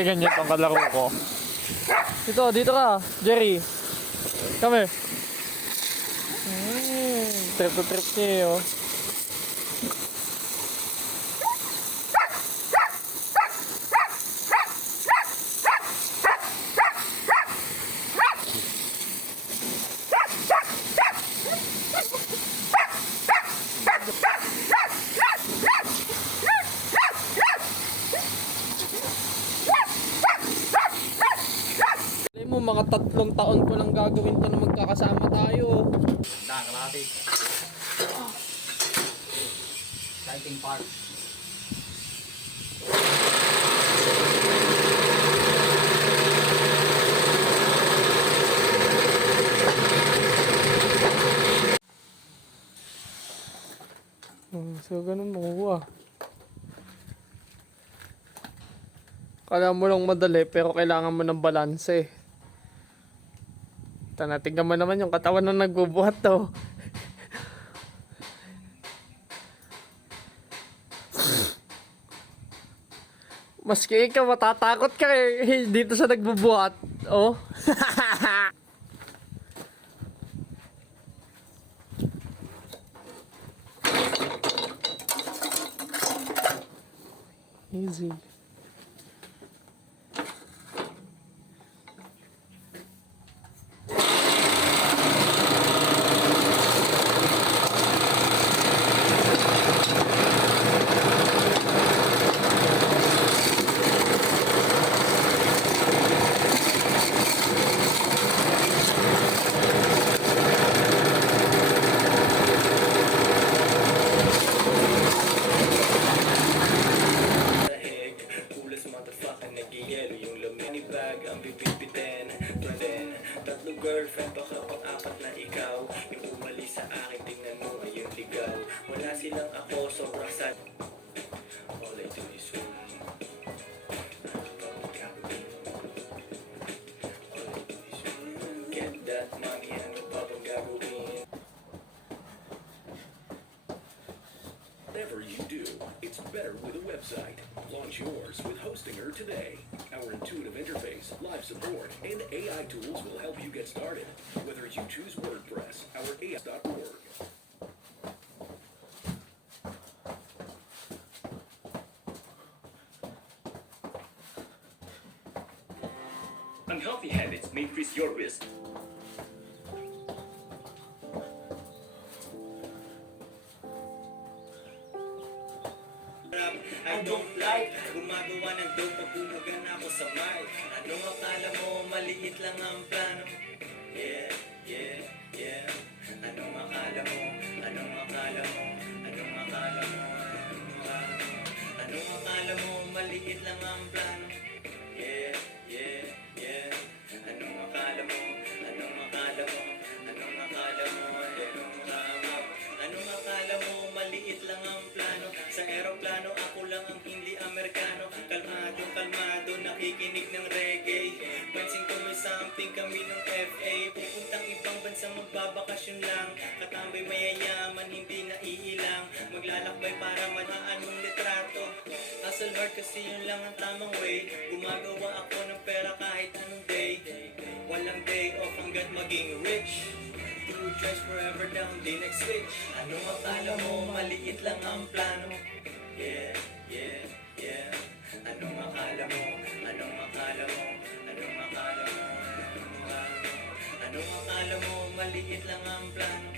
Tingnan niyo itong kalaro ko. Dito ka, Jerry. Come here. Trip to trip niya oh. Mo mga 3 taon ko lang gagawin to na magkakasama tayo. Dang, kalahati. Exciting part. So ganun makuha. Kala mo lang madali pero kailangan mo ng balanse. Tingnan mo naman yung katawan ng nagbubuhat to. Maski ikaw matatakot ka eh, dito sa nagbubuhat. Oh. Easy. Ang pipipitin, then tatlo girlfriend, baka pang-4 na ikaw. Yung umalis sa akin, tingnan mo, ayun ligaw. Wala silang ako, sobrang sad. All I do is win. All I do is win. Get that money, ano pa bang gagawin? Whatever you do, it's better with a website. Launch yours with Hostinger today. Our intuitive interface, live support, and AI tools will help you get started. Whether you choose WordPress, our AI.org. Unhealthy habits may increase your risk. I don't like gumagawa ng dope pag bumagan ako sa mic. Anong akala mo, maliit lang ang plano? Yeah, yeah, yeah. Anong akala mo, anong akala mo, anong akala mo, anong akala mo, maliit lang ang plano? Yeah, yeah, yeah. Anong akala mo, anong akala mo, anong akala mo, anong akala mo, maliit lang ang plano? Sa aeroplano ako lang ang hindi Amerikano. Kalmado, nakikinig ng reggae. Pansin ko may something kami ng FA. Pupuntang ibang bansa magbabakasyon lang. Katambay mayayaman, hindi naiilang. Maglalakbay para maanong litrato. Hustle hard kasi yun lang ang tamang way. Gumagawa ako ng pera kahit anong day. Walang day off hanggat maging rich. True drives forever down, di next switch. Anong akala mo, maliit lang ang plano? Yeah, yeah, yeah. Anong akala mo, anong akala mo, anong akala mo, anong akala mo, maliit lang ang plano?